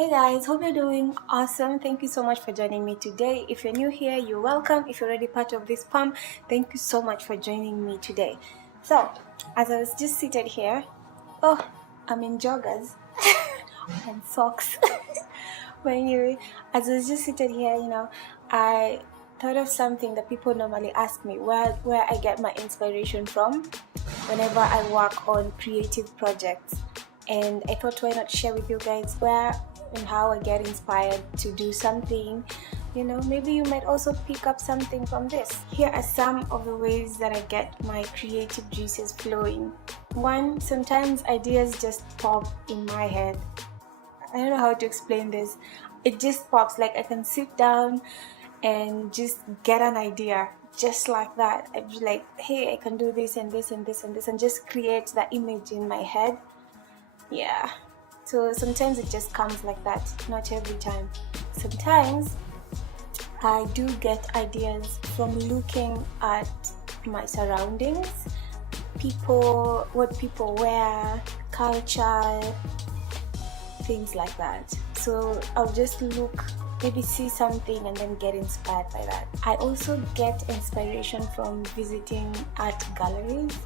Hey guys, hope you're doing awesome. Thank you so much for joining me today. If you're new here, you're welcome. If you're already part of this palm, thank you so much for joining me today. So, as I was just seated here, I'm in joggers and socks. But anyway, as I was just seated here, I thought of something that people normally ask me where I get my inspiration from whenever I work on creative projects. And I thought, why not share with you guys where and how I get inspired to do something. Maybe you might also pick up something from this. Here are some of the ways that I get my creative juices flowing. One, sometimes ideas just pop in my head. I don't know how to explain this. It just pops, like I can sit down and just get an idea just like that. I'd be like, hey, I can do this and this and this and this, and just create that image in my head. Yeah. So sometimes it just comes like that, not every time. Sometimes I do get ideas from looking at my surroundings, what people wear, culture, things like that. So I'll just look, maybe see something and then get inspired by that. I also get inspiration from visiting art galleries.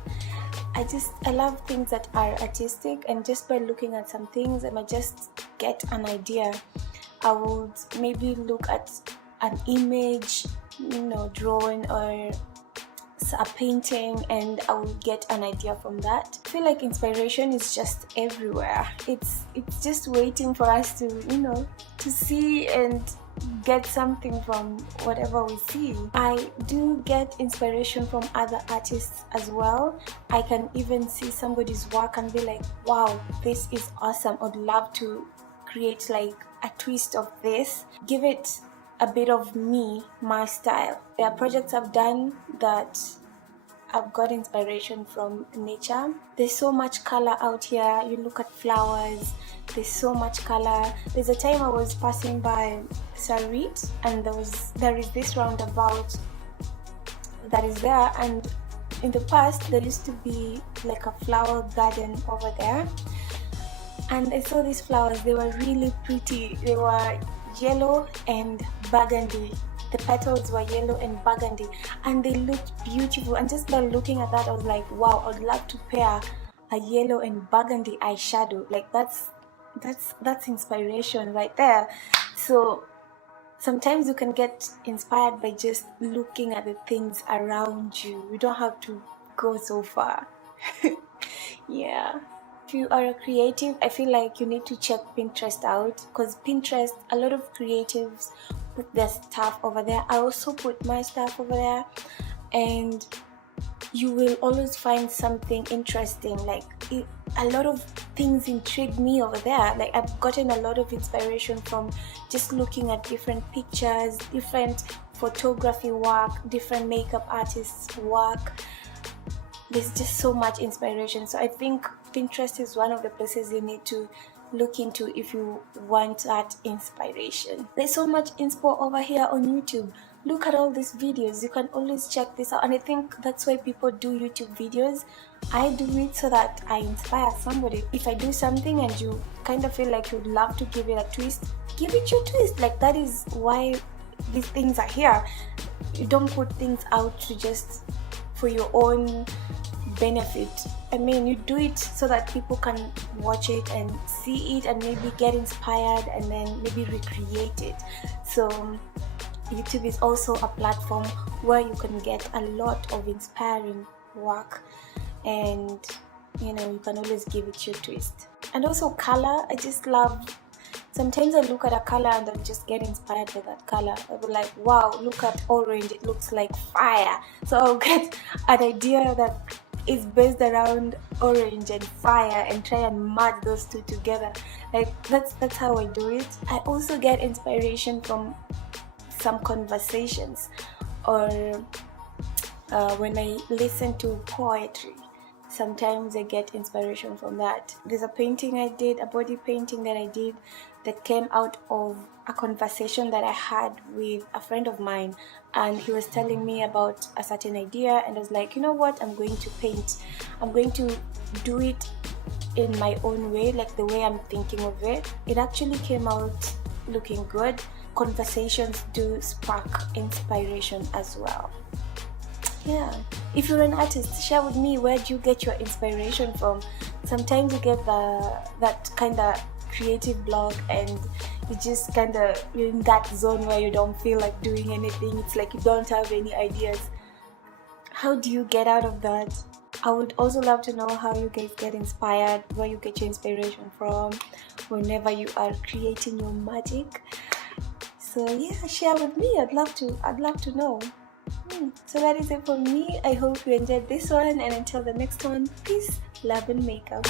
I love things that are artistic, and just by looking at some things I might just get an idea. I would maybe look at an image, drawing or a painting, and I will get an idea from that. I feel like inspiration is just everywhere. It's just waiting for us to see and get something from whatever we see. I do get inspiration from other artists as well. I can even see somebody's work and be like, wow, this is awesome. I'd love to create like a twist of this, give it a bit of me, my style. There are projects I've done that I've got inspiration from nature. There's so much color out here. You look at flowers, there's so much color. There's a time I was passing by Sarit, and there is this roundabout that is there, and in the past there used to be like a flower garden over there, and I saw these flowers. They were really pretty. They were yellow and burgundy. The petals were yellow and burgundy, and they looked beautiful. And just by looking at that, I was like, wow, I'd love to pair a yellow and burgundy eyeshadow. Like that's inspiration right there. So sometimes you can get inspired by just looking at the things around you. You don't have to go so far. Yeah. If you are a creative, I feel like you need to check Pinterest out, because Pinterest, a lot of creatives put their stuff over there. I also put my stuff over there, and you will always find something interesting. Like a lot of things intrigue me over there. Like I've gotten a lot of inspiration from just looking at different pictures, different photography work, different makeup artists' work. There's just so much inspiration. So I think Pinterest is one of the places you need to look into if you want that inspiration. There's so much inspo over here on YouTube. Look at all these videos. You can always check this out, and I think that's why people do YouTube videos. I do it so that I inspire somebody. If I do something and you kind of feel like you'd love to give it a twist, give it your twist. Like that is why these things are here. You don't put things out to just for your own benefit. I mean, you do it so that people can watch it and see it and maybe get inspired and then maybe recreate it. So YouTube is also a platform where you can get a lot of inspiring work, and you can always give it your twist. And also color, I just love. Sometimes I look at a color and I just get inspired by that color. I'll be like, wow, look at orange, it looks like fire. So I'll get an idea that is based around orange and fire and try and merge those two together. Like that's how I do it. I also get inspiration from some conversations, or when I listen to poetry. Sometimes I get inspiration from that. There's a painting I did, a body painting that I did, that came out of a conversation that I had with a friend of mine, and he was telling me about a certain idea, and I was like, you know what, I'm going to paint. I'm going to do it in my own way, like the way I'm thinking of it. It actually came out looking good. Conversations do spark inspiration as well. Yeah, if you're an artist, share with me, where do you get your inspiration from? Sometimes you get that kind of creative block and you just kind of, you're in that zone where you don't feel like doing anything. It's like you don't have any ideas. How do you get out of that? I would also love to know how you guys get inspired, where you get your inspiration from whenever you are creating your magic. So yeah, share with me. I'd love to know. So that is it for me. I hope you enjoyed this one, and until the next one, peace, love and makeup.